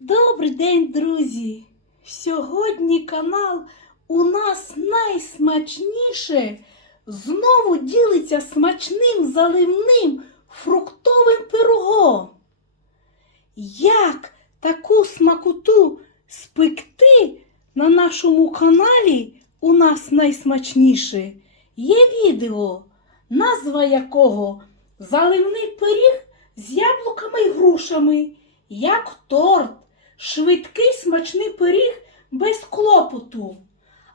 Добрий день, друзі! Сьогодні канал у нас найсмачніше знову ділиться смачним заливним фруктовим пирогом. Як таку смакоту спекти на нашому каналі у нас найсмачніше є відео, назва якого заливний пиріг з яблуками й грушами, як торт, швидкий смачний пиріг без клопоту.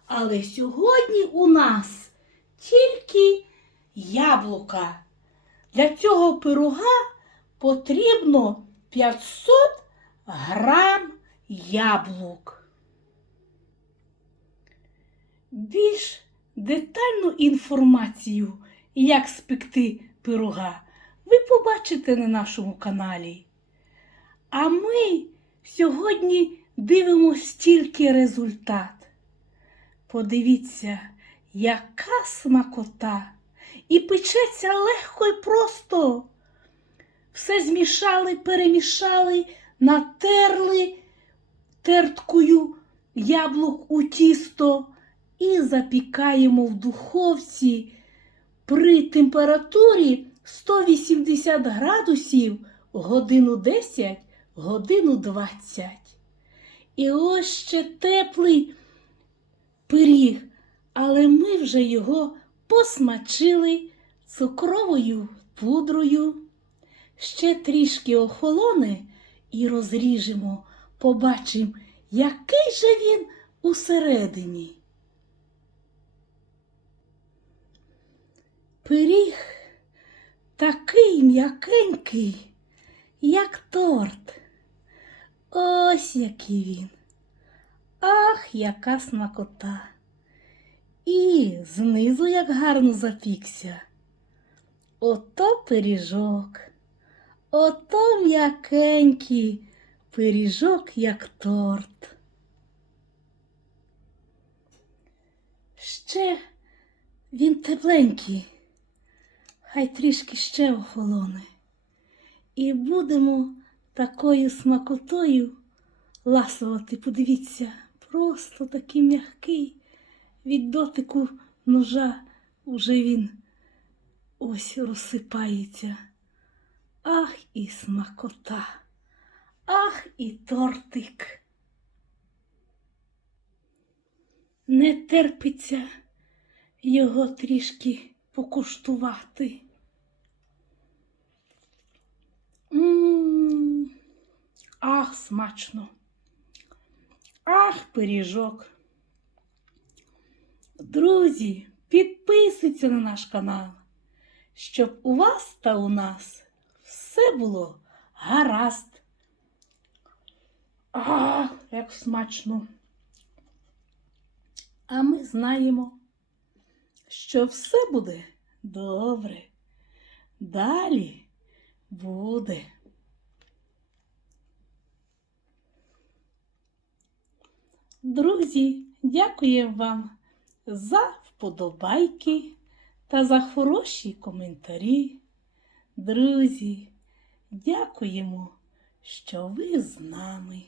Але сьогодні у нас тільки яблука. Для цього пирога потрібно 500 грам яблук. Більш детальну інформацію, як спекти пирога, ви побачите на нашому каналі. А ми сьогодні дивимось тільки результат. Подивіться, яка смакота! І печеться легко і просто. Все змішали, перемішали, натерли терткою яблук у тісто і запікаємо в духовці при температурі 180 градусів годину 10, годину 20. І ось ще теплий пиріг, але ми вже його посмачили цукровою пудрою. Ще трішки охолоне і розріжемо, побачимо, який же він усередині. Пиріг такий м'якенький, як торт. Ось який він. Ах, яка смакота. І знизу як гарно запікся. Ото пиріжок. Ото м'якенький пиріжок, як торт. Ще він тепленький, хай трішки ще охолоне. І будемо такою смакотою ласувати. Подивіться, просто такий м'який. Від дотику ножа уже він ось розсипається. Ах і смакота, ах і тортик. Не терпиться його трішки покуштувати. М, Ах, смачно. Ах, пиріжок. Друзі, підписуйтесь на наш канал, щоб у вас та у нас все було гаразд. А, як смачно. А ми знаємо, що все буде добре. Далі буде. Друзі, дякую вам за вподобайки та за хороші коментарі. Друзі, дякуємо, що ви з нами.